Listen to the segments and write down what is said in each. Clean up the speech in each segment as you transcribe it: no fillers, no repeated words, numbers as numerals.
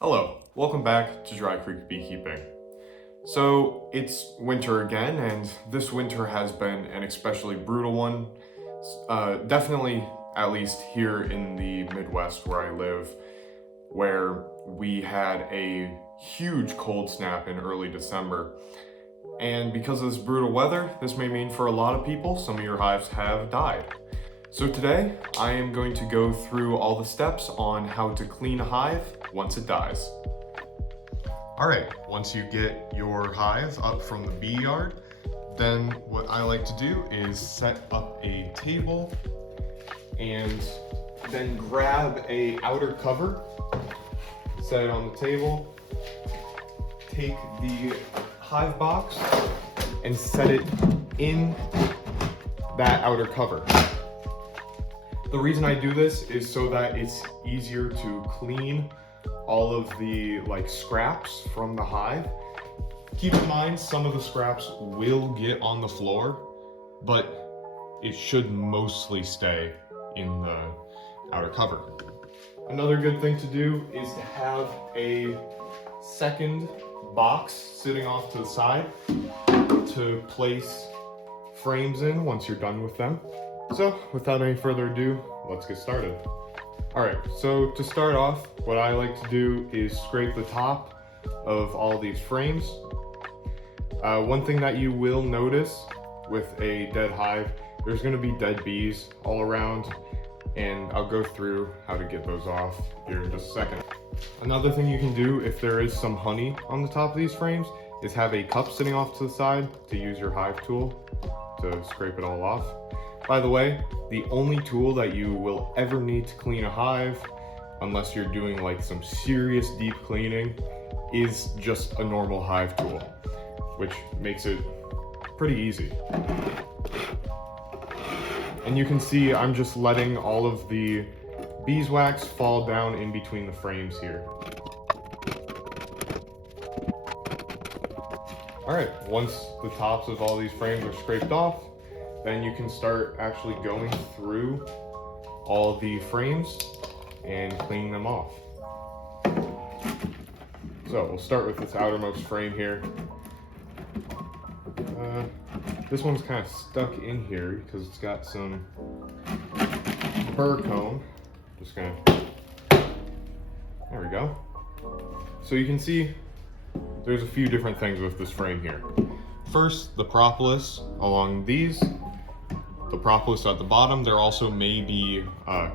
Hello, welcome back to Dry Creek Beekeeping. So it's winter again, and this winter has been an especially brutal one. Definitely, at least here in the Midwest where I live, where we had a huge cold snap in early December. And because of this brutal weather, this may mean for a lot of people, some of your hives have died. So today, I am going to go through all the steps on how to clean a hive once it dies. Alright, once you get your hive up from the bee yard, then what I like to do is set up a table and then grab a outer cover, set it on the table, take the hive box and set it in that outer cover. The reason I do this is so that it's easier to clean all of the scraps from the hive. Keep in mind, some of the scraps will get on the floor, but it should mostly stay in the outer cover. Another good thing to do is to have a second box sitting off to the side to place frames in once you're done with them. So without any further ado, let's get started. Alright, so to start off, what I like to do is scrape the top of all these frames. One thing that you will notice with a dead hive, there's going to be dead bees all around, and I'll go through how to get those off here in just a second. Another thing you can do if there is some honey on the top of these frames is have a cup sitting off to the side to use your hive tool to scrape it all off. By the way, the only tool that you will ever need to clean a hive, unless you're doing some serious deep cleaning, is just a normal hive tool, which makes it pretty easy. And you can see I'm just letting all of the beeswax fall down in between the frames here. Alright, once the tops of all these frames are scraped off, then you can start actually going through all the frames and cleaning them off. So we'll start with this outermost frame here. This one's kind of stuck in here because it's got some burr comb. Just gonna, there we go. So you can see there's a few different things with this frame here. First, the propolis along these. The propolis at the bottom, there also may be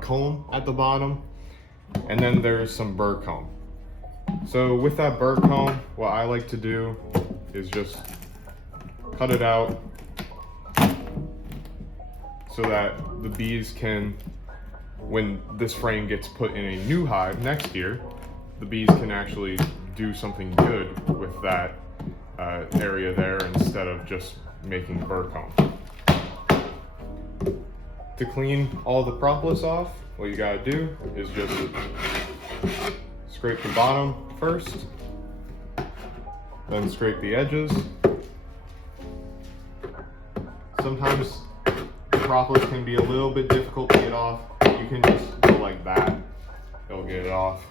comb at the bottom, and then there's some burr comb. So with that burr comb, what I like to do is just cut it out so that the bees can, when this frame gets put in a new hive next year, the bees can actually do something good with that area there instead of just making burr comb. To clean all the propolis off, what you gotta do is just scrape the bottom first, then scrape the edges. Sometimes the propolis can be a little bit difficult to get off. You can just go like that, it'll get it off.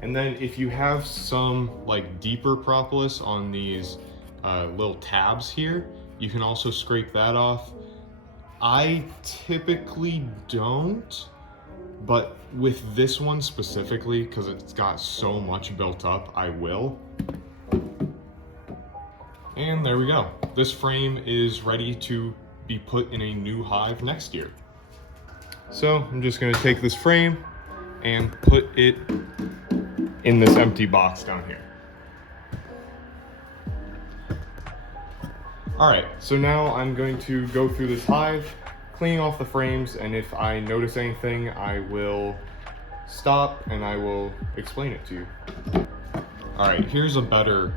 And then if you have some deeper propolis on these little tabs here, you can also scrape that off. I typically don't, but with this one specifically, because it's got so much built up, I will. And there we go. This frame is ready to be put in a new hive next year. So I'm just going to take this frame and put it in this empty box down here. Alright, so now I'm going to go through this hive, cleaning off the frames, and if I notice anything, I will stop and I will explain it to you. Alright, here's a better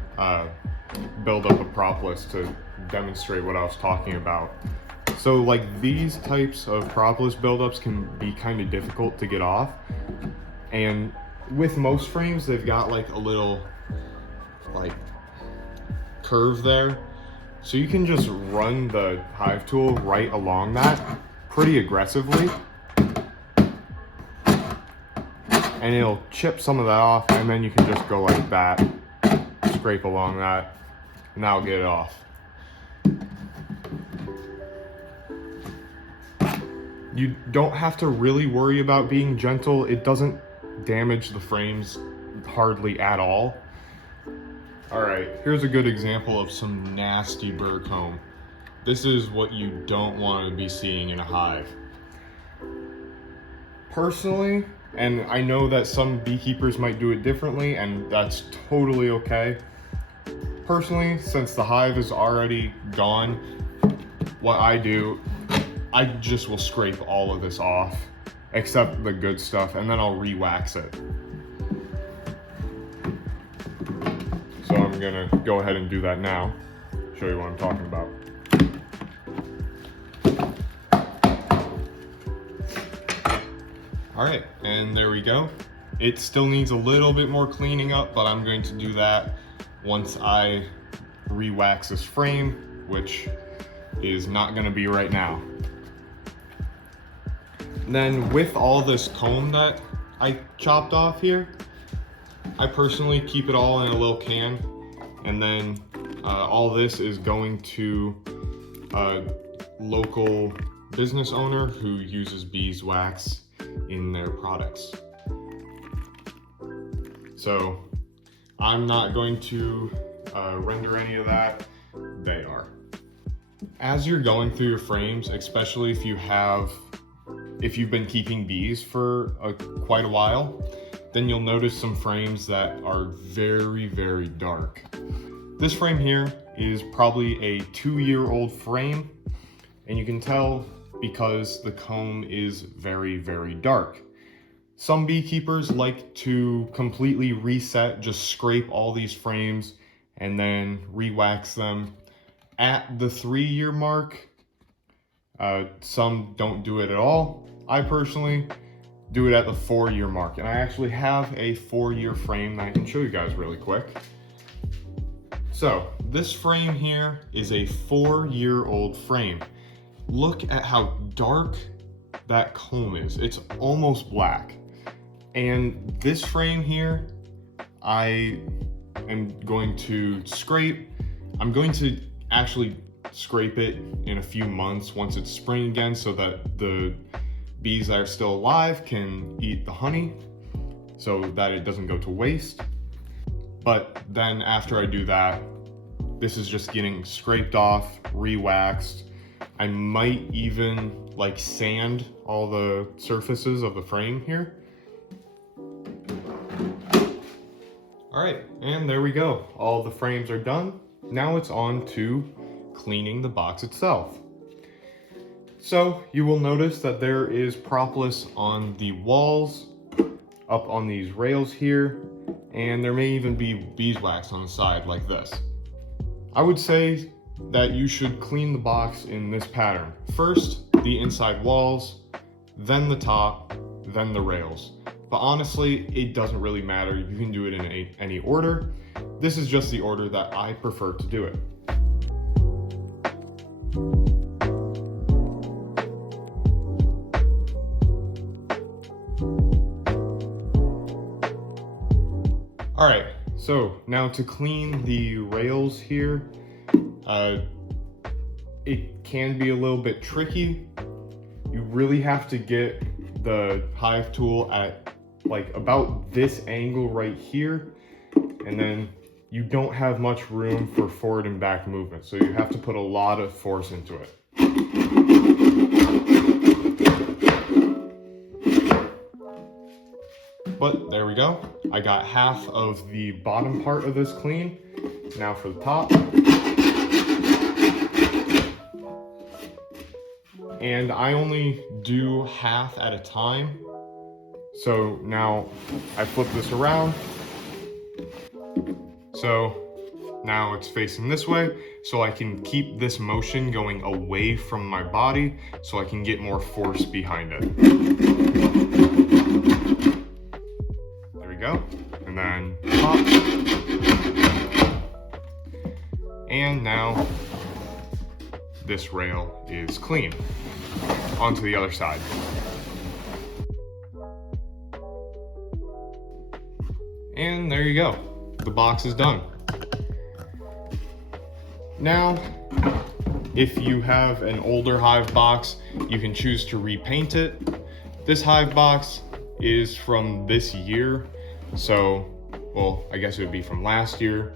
buildup of propolis to demonstrate what I was talking about. So these types of propolis buildups can be kind of difficult to get off, and with most frames, they've got a little curve there. So you can just run the hive tool right along that pretty aggressively. and it'll chip some of that off, and then you can just go like that, scrape along that, and that'll get it off. You don't have to really worry about being gentle. It doesn't damage the frames hardly at all. All right, here's a good example of some nasty burr comb. This is what you don't want to be seeing in a hive. Personally, and I know that some beekeepers might do it differently, and that's totally okay. Personally, since the hive is already gone, what I do, I just will scrape all of this off, except the good stuff, and then I'll re-wax it. So I'm gonna go ahead and do that now, show you what I'm talking about. All right, and there we go. It still needs a little bit more cleaning up, but I'm going to do that once I re-wax this frame, which is not gonna be right now. Then with all this comb that I chopped off here, I personally keep it all in a little can, and then all this is going to a local business owner who uses beeswax in their products. So I'm not going to render any of that, they are. As you're going through your frames, especially if you've been keeping bees for quite a while, then you'll notice some frames that are very, very dark. This frame here is probably a 2-year-old frame, and you can tell because the comb is very, very dark. Some beekeepers like to completely reset, just scrape all these frames and then re-wax them at the 3-year mark. Some don't do it at all. I personally do it at the 4-year mark, and I actually have a 4-year frame that I can show you guys really quick. So this frame here is a 4-year-old frame. Look at how dark that comb is. It's almost black. And this frame here, I am going to scrape. I'm going to actually scrape it in a few months once it's spring again, so that the bees that are still alive can eat the honey, so that it doesn't go to waste. But then after I do that, this is just getting scraped off, re-waxed. I might even like sand all the surfaces of the frame here. All right, and there we go. All the frames are done. Now it's on to cleaning the box itself. So you will notice that there is propolis on the walls, up on these rails here, and there may even be beeswax on the side like this. I would say that you should clean the box in this pattern. First, the inside walls, then the top, then the rails. But honestly, it doesn't really matter. You can do it in any order. This is just the order that I prefer to do it. All right, so now to clean the rails here, it can be a little bit tricky. You really have to get the hive tool at like about this angle right here, and then you don't have much room for forward and back movement, so you have to put a lot of force into it. But there we go. I got half of the bottom part of this clean. Now for the top. And I only do half at a time. So now I flip this around. So now it's facing this way, so I can keep this motion going away from my body so I can get more force behind it. There we go. And then pop. And now this rail is clean. Onto the other side. And there you go. The box is done. Now, if you have an older Hive box, you can choose to repaint it. This Hive box is from this year, so, well, I guess it would be from last year.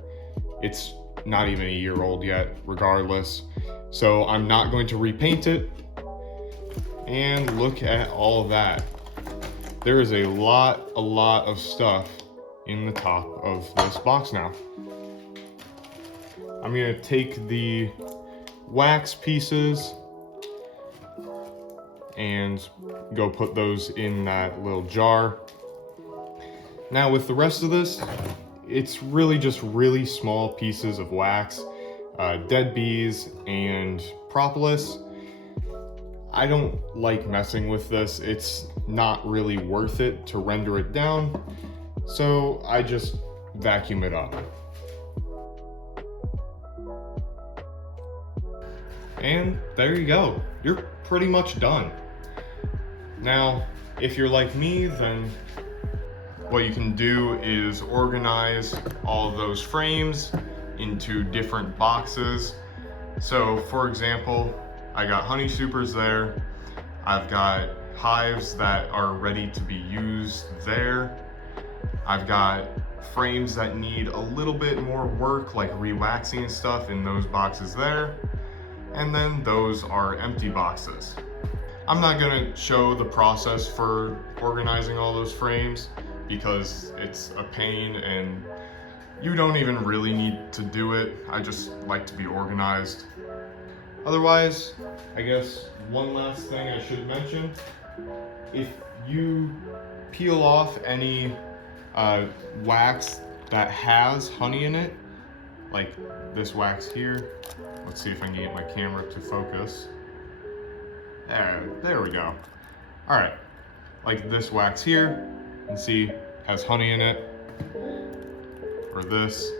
It's not even a year old yet, regardless. So I'm not going to repaint it. And look at all of that. There is a lot of stuff in the top of this box now. I'm gonna take the wax pieces and go put those in that little jar. Now with the rest of this, it's really just really small pieces of wax, dead bees and propolis. I don't like messing with this. It's not really worth it to render it down, so I just vacuum it up. And there you go. You're pretty much done. Now, if you're like me, then what you can do is organize all of those frames into different boxes. So for example, I got honey supers there. I've got hives that are ready to be used there. I've got frames that need a little bit more work, like re-waxing and stuff, in those boxes there. And then those are empty boxes. I'm not gonna show the process for organizing all those frames because it's a pain and you don't even really need to do it. I just like to be organized. Otherwise, I guess one last thing I should mention, if you peel off any wax that has honey in it, like this wax here, let's see if I can get my camera to focus. There we go. All right, like this wax here, you can see has honey in it, or this.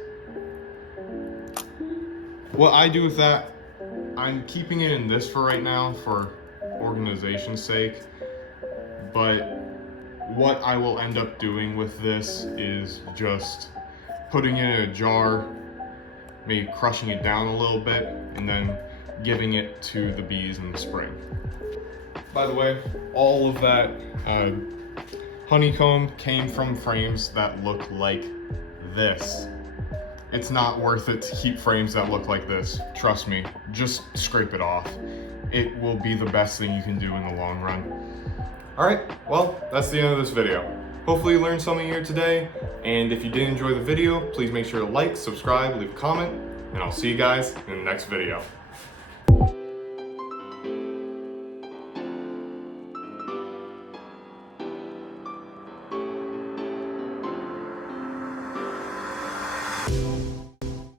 What I do with that, I'm keeping it in this for right now for organization's sake, but what I will end up doing with this is just putting it in a jar, maybe crushing it down a little bit, and then giving it to the bees in the spring. By the way, all of that honeycomb came from frames that look like this. It's not worth it to keep frames that look like this. Trust me, just scrape it off. It will be the best thing you can do in the long run. All right, well, that's the end of this video. Hopefully you learned something here today, and if you did enjoy the video, please make sure to like, subscribe, leave a comment, and I'll see you guys in the next video.